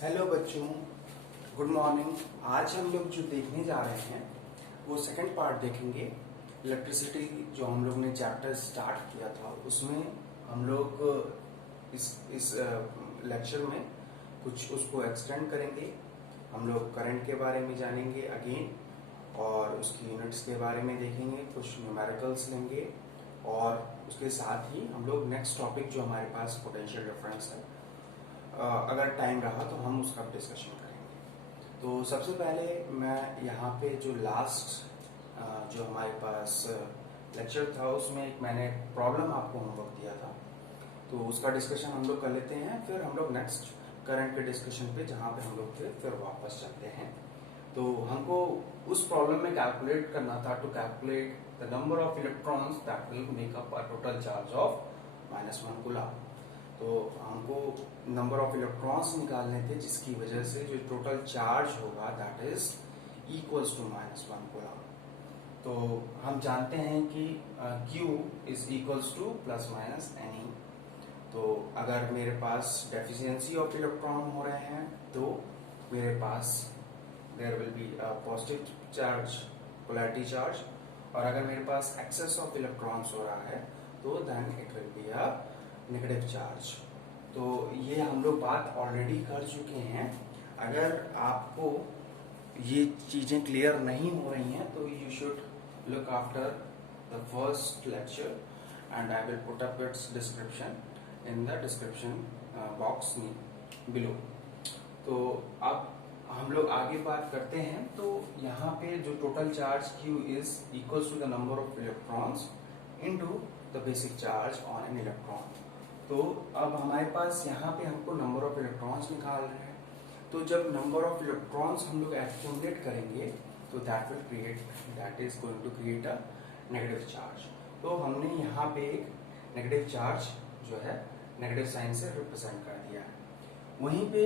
Hello बच्चों, good morning. आज हम लोग जो देखने जा रहे हैं वो सेकंड पार्ट देखेंगे। इलेक्ट्रिसिटी जो हम लोग ने चैप्टर स्टार्ट किया था उसमें हम लोग इस लेक्चर में कुछ उसको एक्सटेंड करेंगे। हम लोग करंट के बारे में जानेंगे अगेन, और उसकी यूनिट्स के बारे में देखेंगे, कुछ न्यूमेरिकल्स लेंगे, और उसके साथ ही हम लोग नेक्स्ट टॉपिक जो हमारे पास पोटेंशियल डिफरेंस है, अगर टाइम रहा तो हम उसका डिस्कशन करेंगे। तो सबसे पहले मैं यहाँ पे जो लास्ट जो हमारे पास लेक्चर था उसमें एक मैंने प्रॉब्लम आपको होमवर्क दिया था, तो उसका डिस्कशन हम लोग कर लेते हैं। फिर हम लोग नेक्स्ट करंट के डिस्कशन पे जहाँ पे हम लोग थे फिर वापस चलते हैं। तो हमको उस प्रॉब्लम में कैलकुलेट करना था, to calculate the number of electrons that will make up a total charge of -1 coulomb. तो हमको नंबर ऑफ इलेक्ट्रॉन्स निकालने थे जिसकी वजह से जो टोटल चार्ज होगा that is equals to -1 coulomb. तो हम जानते हैं कि Q is equals to plus minus NE। तो अगर मेरे पास डेफिशिएंसी ऑफ इलेक्ट्रॉन हो रहे हैं तो मेरे पास there will be a positive charge, polarity charge, और अगर मेरे पास एक्सेस ऑफ इलेक्ट्रॉन्स हो रहा है तो then it will be a negative charge. तो ये हम लोग बात ऑलरेडी कर चुके हैं। अगर आपको ये चीजें क्लियर नहीं हो रही हैं तो you should look after the first lecture and I will put up it's description in the description box below. तो अब हम लोग आगे बात करते हैं। तो यहाँ पे जो total charge Q is equals to the number of electrons into the basic charge on an electron. तो अब हमारे पास यहाँ पे हमको नंबर ऑफ इलेक्ट्रॉन्स निकाल रहे हैं। तो जब नंबर ऑफ इलेक्ट्रॉन्स हम लोग एक्यूमुलेट करेंगे तो that is going to create a negative charge. तो हमने यहाँ पे एक नेगेटिव चार्ज जो है नेगेटिव साइन से रिप्रेजेंट कर दिया है। वहीं पे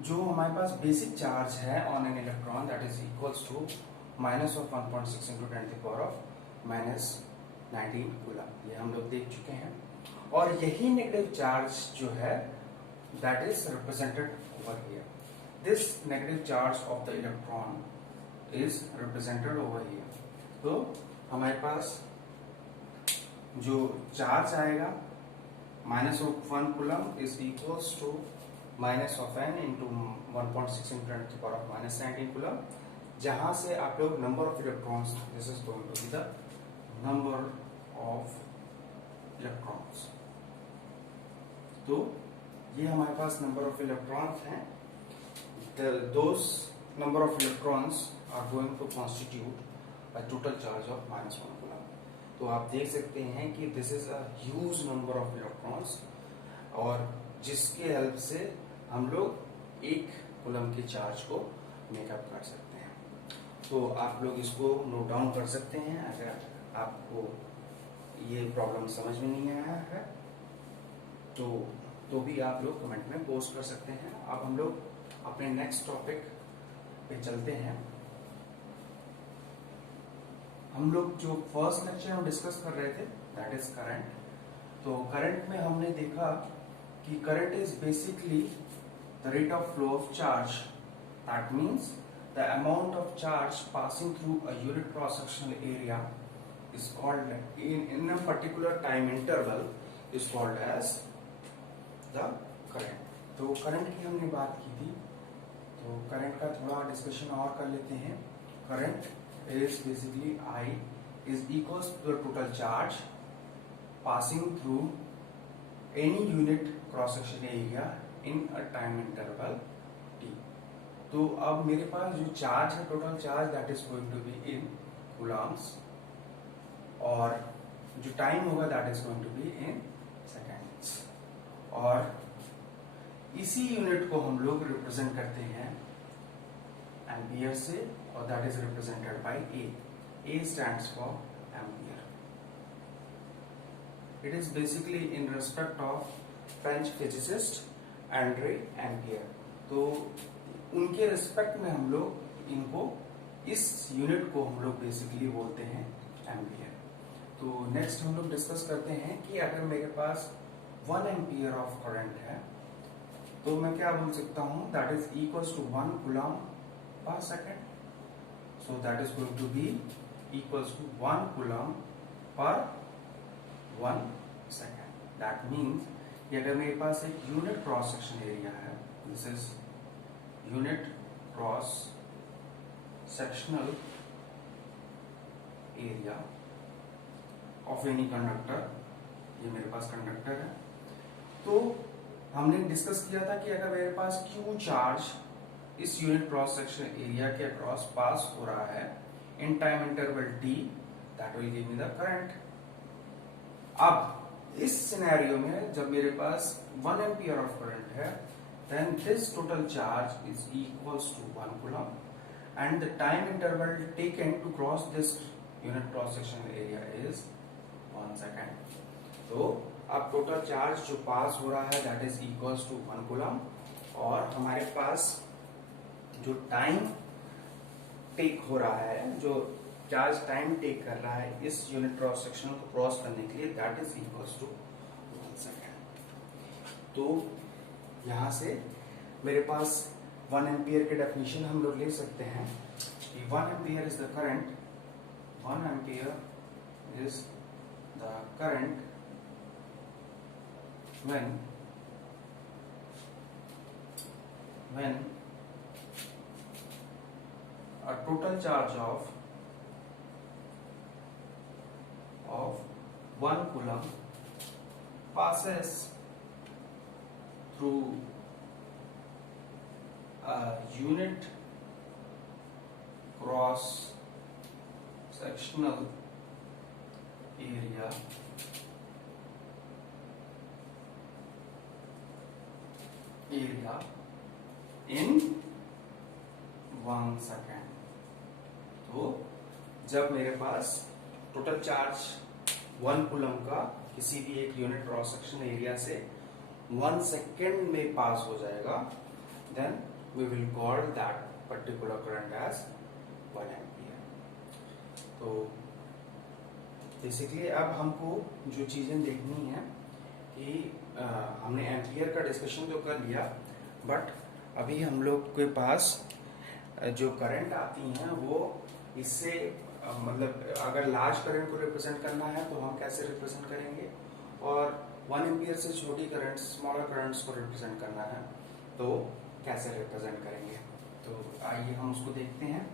जो हमारे पास बेसिक चार्ज है on an electron that is equals to minus of 1.6 into 10⁻⁻19 coulomb. ये हम लोग देख चुके हैं। और यही नेगेटिव चार्ज जो है that is represented over here. This negative charge of the electron is represented over here. तो हमारे पास जो चार्ज आएगा -1 coulomb is equals to minus of n into 1.6 into 10⁻⁻19 coulomb, जहां से आप लोग number of electrons, this is going to be the number of electrons. तो ये हमारे पास नंबर ऑफ इलेक्ट्रॉन्स हैं। Those number of electrons are going to constitute a total charge of -1 coulomb. तो आप देख सकते हैं कि this is a huge number of electrons, और जिसके हेल्प से हम लोग 1 कूलम के चार्ज को मेकअप कर सकते हैं। तो आप लोग इसको नोट डाउन कर सकते हैं। अगर आपको ये प्रॉब्लम समझ में नहीं आया है तो भी आप लोग कमेंट में पोस्ट कर सकते हैं। अब हम लोग अपने नेक्स्ट टॉपिक पे चलते हैं। हम लोग जो फर्स्ट लेक्चर में डिस्कस कर रहे थे दैट इज करंट। तो करंट में हमने देखा कि current is basically the rate of flow of charge, that means the amount of charge passing through a unit cross sectional area is called in a particular time interval is called as the current। तो current की हमने बात की थी, तो current का थोड़ा discussion और कर लेते हैं। Current is basically I is equals to the total charge passing through any unit cross section area in a time interval t। तो अब मेरे पास जो चार्ज है, total charge that is going to be in coulombs, और जो time होगा that is going to be in seconds. और इसी यूनिट को हम लोग रिप्रेजेंट करते हैं एम्पियर से, और that is represented bye A stands for ampere. It is basically in respect of French physicist Andre ampere. तो उनके रिस्पेक्ट में हम लोग इनको, इस यूनिट को हम लोग बेसिकली बोलते हैं एम्पियर। तो नेक्स्ट हम लोग डिस्कस करते हैं कि अगर मेरे पास 1 एम्पियर ऑफ करंट है तो मैं क्या बोल सकता हूँ, that is equals to 1 coulomb per second. So that is going to be equals to 1 coulomb per 1 second. That means कि अगर मेरे पास एक यूनिट क्रॉस सेक्शन एरिया है, this is unit cross sectional area of any conductor, ये मेरे पास conductor है, तो हमने डिस्कस किया था कि अगर मेरे पास Q चार्ज इस यूनिट क्रॉस सेक्शन एरिया के अक्रॉस पास हो रहा है in time interval t, that will give me the current. अब इस सिनेरियो में जब मेरे पास 1 एम्पियर ऑफ करंट है, then this total charge is equals to 1 coulomb and the time interval taken to cross this unit cross sectional area is 1 second. तो अब total charge जो पास हो रहा है that is equals to 1 coulomb, और हमारे पास जो टाइम टेक हो रहा है, जो चार्ज टाइम टेक कर रहा है इस यूनिट क्रॉस सेक्शन को क्रॉस करने के लिए, that is equals to 1 second. तो यहाँ से मेरे पास 1 एम्पियर के डेफिनेशन हम लोग ले सकते हैं कि 1 ampere is the current, 1 ampere is the current when a total charge of 1 coulomb passes through a unit cross sectional area in 1 second. तो जब मेरे पास टोटल चार्ज 1 कूलम का किसी भी एक यूनिट क्रॉस सेक्शन एरिया से 1 सेकेंड में पास हो जाएगा, then we will call that particular current as 1 ampere. तो बेसिकली अब हमको जो चीजें देखनी है कि हमने एम्पियर का डिस्कशन तो कर लिया, बट अभी हम लोग के पास जो करंट आती हैं वो इससे मतलब अगर लार्ज करंट को रिप्रेजेंट करना है तो हम कैसे रिप्रेजेंट करेंगे, और 1 एम्पियर से छोटी करंट, स्मॉलर करंट्स को रिप्रेजेंट करना है तो कैसे रिप्रेजेंट करेंगे. तो आइए हम उसको देखते हैं.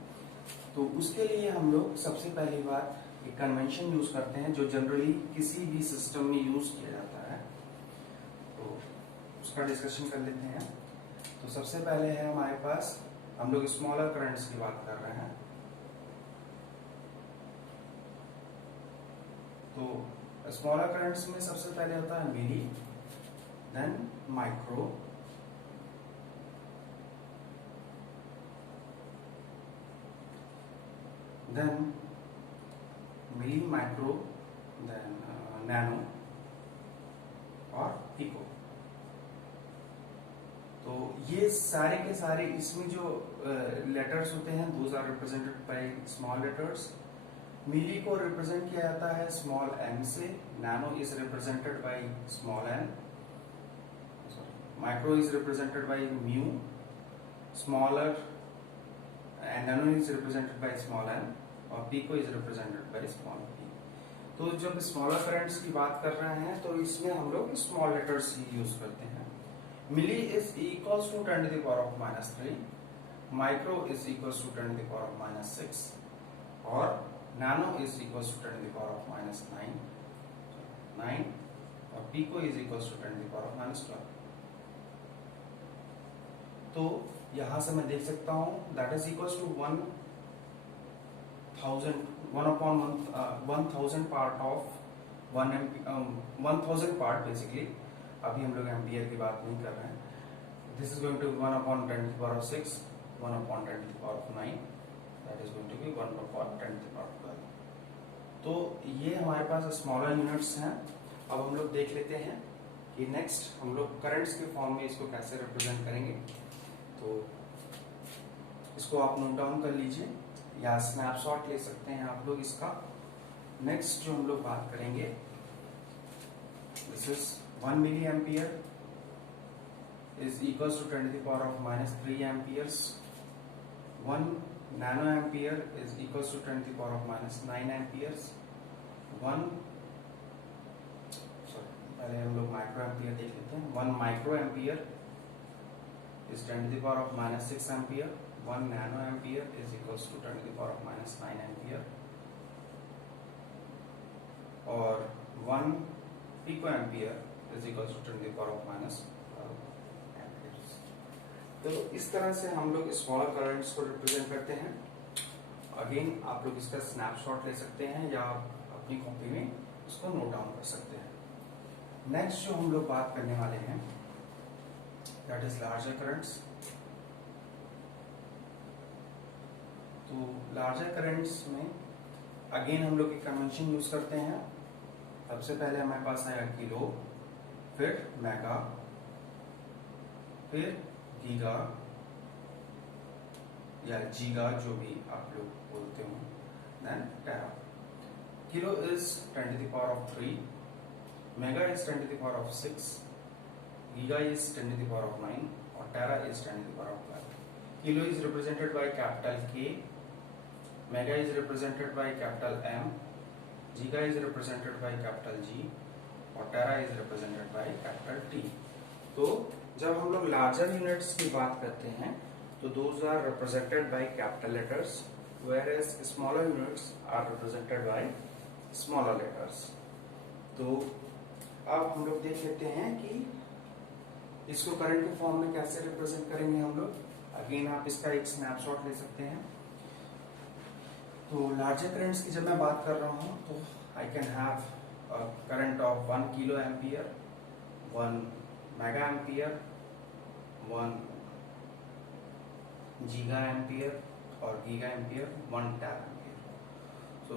तो उसके लिए हम लोग सबसे पहली बात एक कन्वेंशन यूज करते हैं जो जनरली किसी भी सिस्टम में यूज किया जाता है, तो उसका डिस्कशन कर लेते हैं. तो सबसे पहले है हमारे पास, हम लोग स्मॉलर करंट्स की बात कर रहे हैं, तो स्मॉलर करंट्स में सबसे पहले होता है मिली, देन माइक्रो, देन मिली, माइक्रो, देन नैनो और पिको. तो ये सारे के सारे इसमें जो लेटर्स होते हैं those are represented by small letters. Milli को रिप्रेजेंट किया जाता है स्मॉल m से, nano is represented by small n, micro is represented by mu, smaller and nano is represented by small n, और pico is represented by small p. तो जब smaller currents की बात कर रहे हैं तो इसमें हम लोग स्मॉल लेटर्स ही यूज करते हैं. Milli is equals to 10 to the power of -3, micro is equals to 10 to the power of -6, और nano is equals to 10 to the power of -9, और pico is equals to 10 to the power of -12. तो यहां से मैं देख सकता हूं that is equals to 1000 part of 1000 part. Basically अभी हम लोग एम्पियर की बात नहीं कर रहे हैं. This is going to 1/10⁶, 1/10⁹, that is going to be 1/10⁻². तो ये हमारे पास स्मॉलर यूनिट्स हैं. अब हम लोग देख लेते हैं कि नेक्स्ट हम लोग करंट्स के फॉर्म में इसको कैसे रिप्रेजेंट करेंगे. तो इसको आप नोट डाउन कर लीजिए या स्नैपशॉट ले सकते हैं आप लोग इसका. नेक्स्ट जो हम लोग बात करेंगे, this is 1 milliampere is equals to 10 to the power of minus 3 amperes. 1 nano ampere is equals to 10 to the power of minus 9 amperes. 1 पहले हम लोग माइक्रो एम्पियर देख लेते हैं. 1 micro ampere is 10 to the power of minus 6 ampere. 1 nano ampere is equals to 10 to the power of minus 9 ampere. और 1 pico ampere is equals to 10 to the power of minus amperes. तो इस तरह से हम लोग smaller currents को represent करते हैं. अगेन आप लोग इसका स्नैपशॉट ले सकते हैं या अपनी कॉपी में इसको नोट डाउन कर सकते हैं. नेक्स्ट जो हम लोग बात करने वाले हैं दैट इज लार्जर करंट्स. तो लार्जर करंट्स में अगेन हम लोग एक कन्वेंशन यूज करते हैं. सबसे पहले हमारे पास आया किलो, फिर मेगा, फिर गीगा या जीगा जो भी आप लोग बोलते हो, देन tera. Kilo is 10 to the power of 3, mega is 10 to the power of 6, giga is 10 to the power of 9, और टेरा is 10 to the power of 12. Kilo is represented by capital K, mega is represented by capital M, giga is represented by capital G, और टेरा is represented by capital T. तो जब हम लोग larger units की बात करते हैं तो those are represented by capital letters, whereas smaller units are represented by smaller letters. तो अब हम लोग देख लेते हैं कि इसको करंट के फॉर्म में कैसे रिप्रेजेंट करेंगे हम लोग. अगेन आप इसका एक स्नैपशॉट ले सकते हैं. तो लार्जर करंट्स की जब मैं बात कर रहा हूं तो I can have current of 1 kilo ampere, 1 mega ampere, 1 giga ampere or giga ampere, 1 tera ampere. So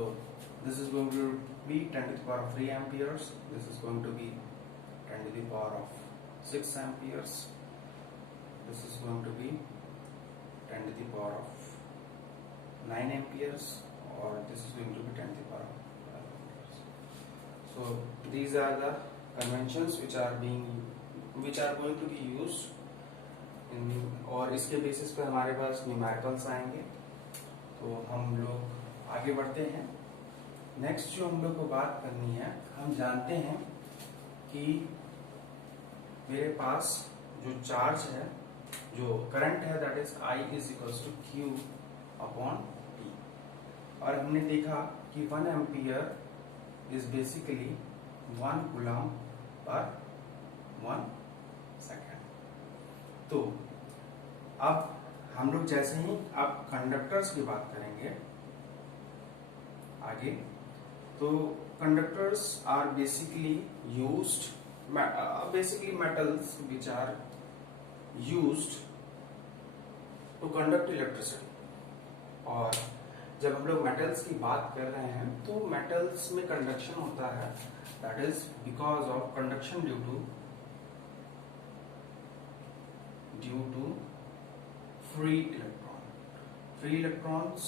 this is going to be 10 to the power of 3 amperes. This is going to be 10 to the power of 6 amperes. This is going to be 10 to the power of 9 amperes, or this is going to be 10 to the power of 12 amperes. So these are the conventions which are going to be used. और इसके basis पे हमारे पास numericals आएंगे. तो हम लोग आगे बढ़ते हैं. नेक्स्ट जो हम लोग को बात करनी है, हम जानते हैं कि मेरे पास जो चार्ज है, जो करंट है, that is I is equals to Q upon T. और हमने देखा कि 1 ampere is basically 1 coulomb per 1 second. तो अब हम लोग जैसे ही अब कंडक्टर्स की बात करेंगे आगे, तो conductors are basically used, basically metals which are used to conduct electricity. और जब हम लोग मेटल्स की बात कर रहे हैं तो मेटल्स में कंडक्शन होता है, that is because of conduction due to free electron. Free electrons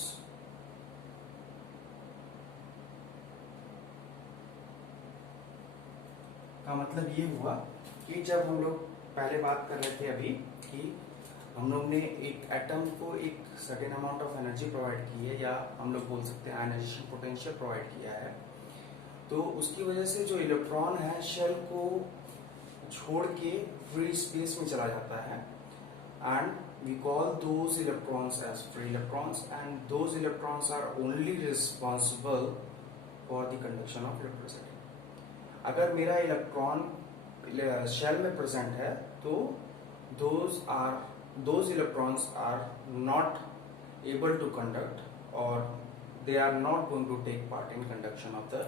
का मतलब ये हुआ कि जब हम लोग पहले बात कर रहे थे अभी कि हम लोग ने एक एटम को एक certain amount of energy provide की है, या हम लोग बोल सकते हैं आयनाइजेशन पोटेंशियल प्रोवाइड किया है. तो उसकी वजह से जो इलेक्ट्रॉन है शेल को छोड़ के फ्री स्पेस में चला जाता है, and we call those electrons as free electrons, and those electrons are only responsible for the conduction of electricity. अगर मेरा इलेक्ट्रॉन शेल में प्रेजेंट है तो those electrons are not able to conduct, or they are not going to take part in conduction of the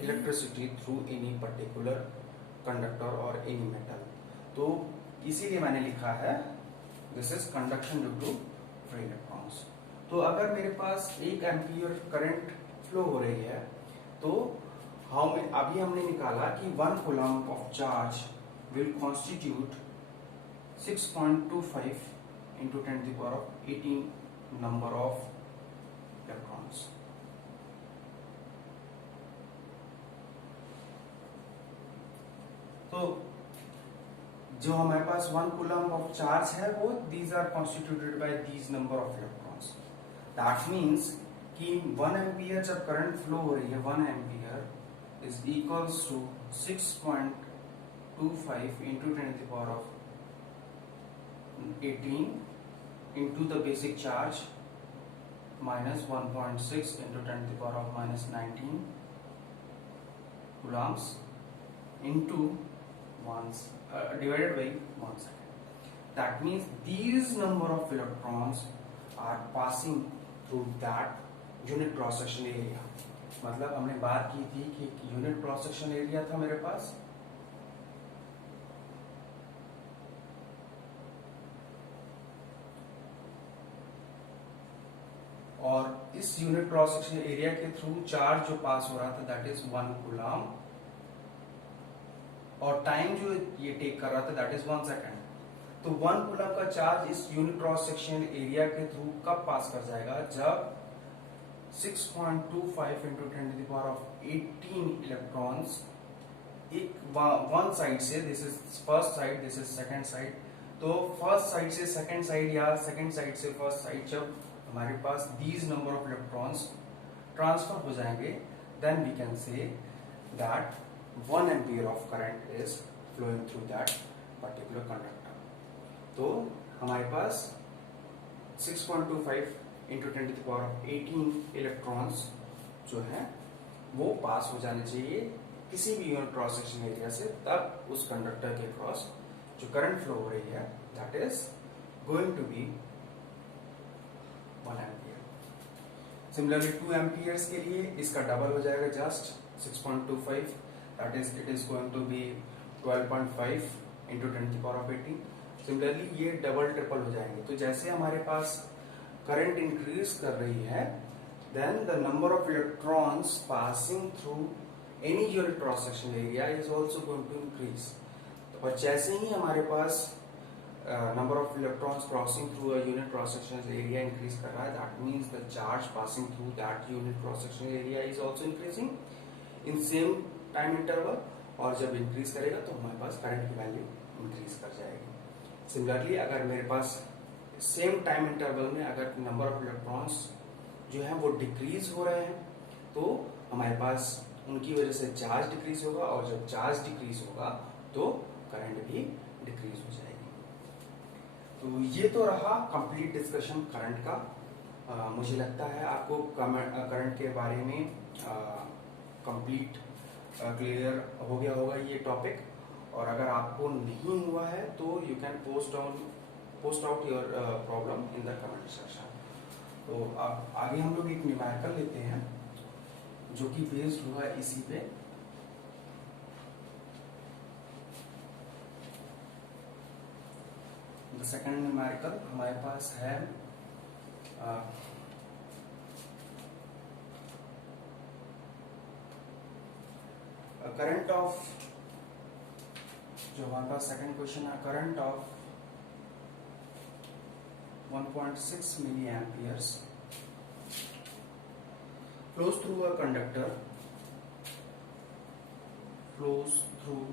electricity through any particular conductor or any metal. तो इसीलिए मैंने लिखा है this is conduction due to free electrons. तो अगर मेरे पास 1 ampere current flow हो रही है तो अभी हमने निकाला कि 1 coulomb of charge will constitute 6.25 into 10 to the power of 18 number of electrons. तो जो हमारे पास 1 कूलम ऑफ चार्ज है वो these are constituted by these number of electrons. That means कि 1 एम्पियर जब करंट फ्लो हो रही है, 1 ampere is equals to 6.25 into 10 to the power of 18 into the basic charge minus 1.6 into 10 to the power of minus 19 coulombs into divided by 1 second. That means these number of electrons are passing through that unit cross section area. मतलब हमने बात की थी कि unit cross section area था मेरे पास, और इस यूनिट क्रॉस सेक्शन एरिया के थ्रू चार्ज जो पास हो रहा था दैट इज 1 कूलम, और टाइम जो ये टेक कर रहा था दैट इज 1 सेकेंड। तो 1 कूलम का चार्ज इस यूनिट क्रॉस सेक्शन एरिया के थ्रू कब पास कर जाएगा, जब 6.25 into 10 to the power of 18 electrons एक वन साइड से, this is first side, this is second side, तो फर्स्ट साइड से सेकेंड साइड या सेकेंड साइड से फर्स्ट साइड जब हमारे पास these number of electrons transfer हो जाएंगे, then we can say that 1 ampere of current is flowing through that particular conductor. तो हमारे पास 6.25 into 10 to the power of 18 electrons जो है वो पास हो जाने चाहिए किसी भी यूनिट क्रॉस सेक्शन एरिया से, तब उस कंडक्टर के क्रॉस जो करंट फ्लो हो रही है that is going to be 1 ampere. Similarly 2 amperes के लिए इसका डबल हो जाएगा, just 6.25, that is it is going to be 12.5 into 10 to the power of 18। Similarly ये डबल ट्रिपल हो जाएंगे। तो जैसे हमारे पास करंट इंक्रीज कर रही है, then the number of electrons passing through any unit cross section area is also going to increase. और जैसे ही हमारे पास number of electrons crossing through a unit cross section area increase कर रहा है, that means the charge passing through that unit cross section area is also increasing in same time interval, और जब इंक्रीज करेगा तो हमारे पास करंट की वैल्यू इंक्रीज कर जाएगी। सिमिलरली अगर मेरे पास सेम टाइम इंटरवल में अगर नंबर ऑफ इलेक्ट्रॉन्स जो है वो डिक्रीज हो रहे हैं, तो हमारे पास उनकी वजह से चार्ज डिक्रीज होगा, और जब चार्ज डिक्रीज होगा तो करंट भी डिक्रीज हो जाएगी। तो ये तो रहा कंप्लीट डिस्कशन करंट का। मुझे लगता है आपको करंट के बारे में कंप्लीट क्लियर हो गया होगा ये टॉपिक, और अगर आपको नहीं हुआ है तो you can post out your problem in the comment section. तो अब आगे हम लोग एक न्यूमेरिकल लेते हैं जो कि बेस्ड हुआ है इसी पे। द सेकंड न्यूमेरिकल हमारे पास है करंट ऑफ, जो हमारे पास सेकंड क्वेश्चन है, current of 1.6 milliamperes flows through a conductor, flows through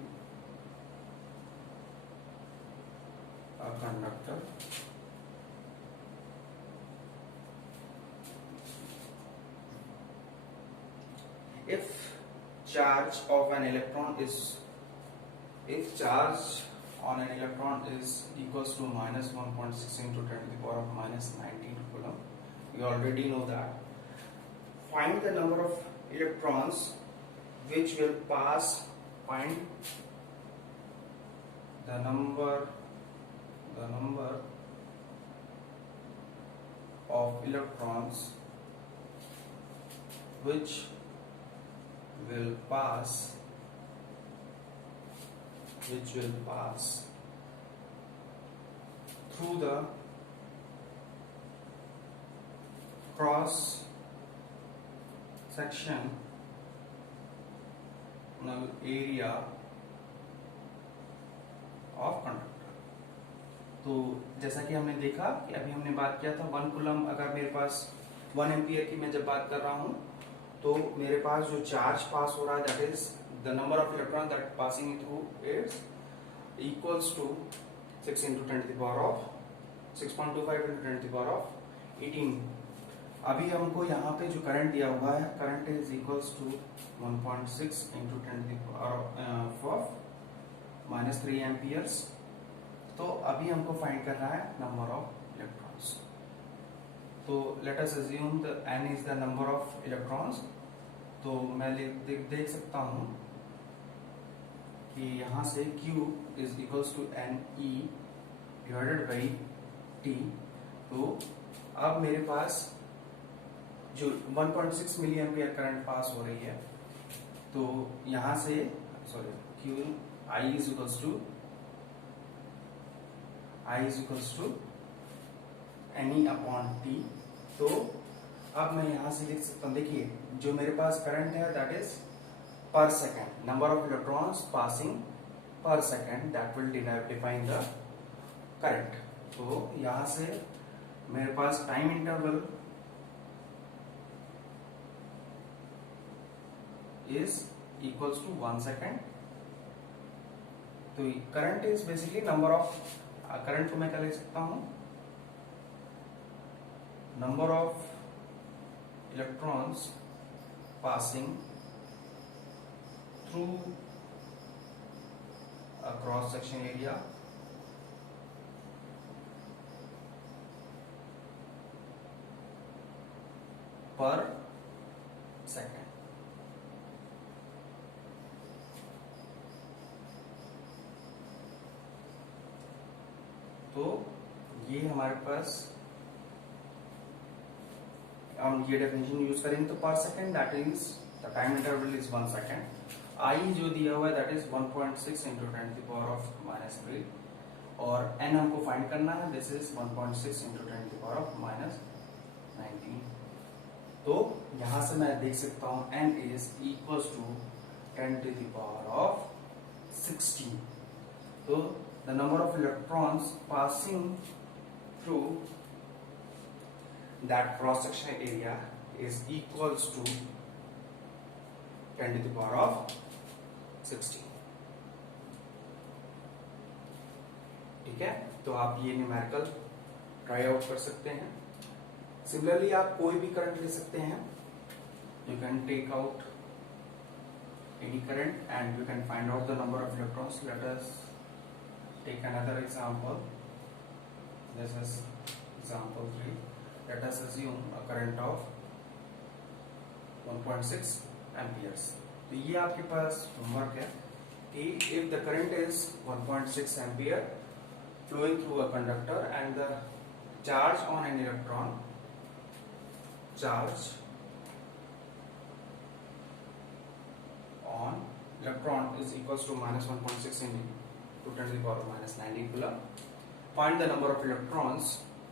a conductor if charge of an electron is, if charge on an electron is equals to minus 1.6 into 10 to the power of minus 19 coulomb. You already know that. Find the number of electrons which will pass, find the number of electrons which will pass through the cross sectional area of conductor। तो जैसा कि हमने देखा कि अभी हमने बात किया था 1 कूलम, अगर मेरे पास 1 एम्पियर की मैं जब बात कर रहा हूं तो मेरे पास जो चार्ज पास हो रहा है that is the number of electron that passing through is equals to 6 into 10 to the power of 6.25 into 10 to the power of 18। अभी हमको यहाँ पे जो करंट दिया हुआ है, current is equals to 1.6 into 10 to the power of -3 amperes. तो अभी हमको फाइंड करना है नंबर ऑफ इलेक्ट्रॉन्स। तो let us assume the n is the number of electrons. तो मैं देख सकता हूं कि यहां से Q is equals to NE divided by T। तो अब मेरे पास जो 1.6 मिली एम्पियर करंट पास हो रही है, तो यहां से Q I is equals to NE upon T। तो अब मैं यहां से लिख सकता हूं, देखिए जो मेरे पास करंट है that is per second, number of electrons passing per second, that will define the current. तो यहां से मेरे पास time interval is equals to 1 second. तो current is basically number of, current को मैं क्या लिख सकता हूं, number of electrons passing through a cross section area per second। तो ये हमारे पास हम ये डेफिनेशन यूज करेंगे, तो per second that is the time interval is 1 second. I जो दिया हुआ है that is 1.6 into 10 to the power of -3, और n हमको फाइंड करना है, this is 1.6 into 10 to the power of -19। तो यहां से मैं देख सकता हूं n is equals to 10 to the power of 16। तो the number of electrons passing through that cross section area is equals to 10 to the power of 16। ठीक है, तो आप ये न्यूमेरिकल ट्राई आउट कर सकते हैं। सिमिलरली आप कोई भी करंट ले सकते हैं, you can take out any current and you can find out the number of electrons. Let us take another example, this is example 3। लेट अस assume a current of 1.6 amperes. तो ये आपके पास होमवर्क है कि if the current is 1.6 ampere flowing through a conductor and the charge on an electron, charge on electron is equals to -1.6 into 10 to the power of -19 coulomb. Find the number of electrons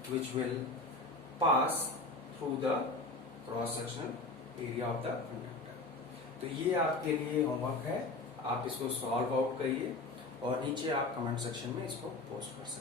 which will pass through the cross sectional area of the conductor। तो ये आपके लिए homework है, आप इसको solve out करिए और नीचे आप कमेंट सेक्शन में इसको पोस्ट कर सकते हैं।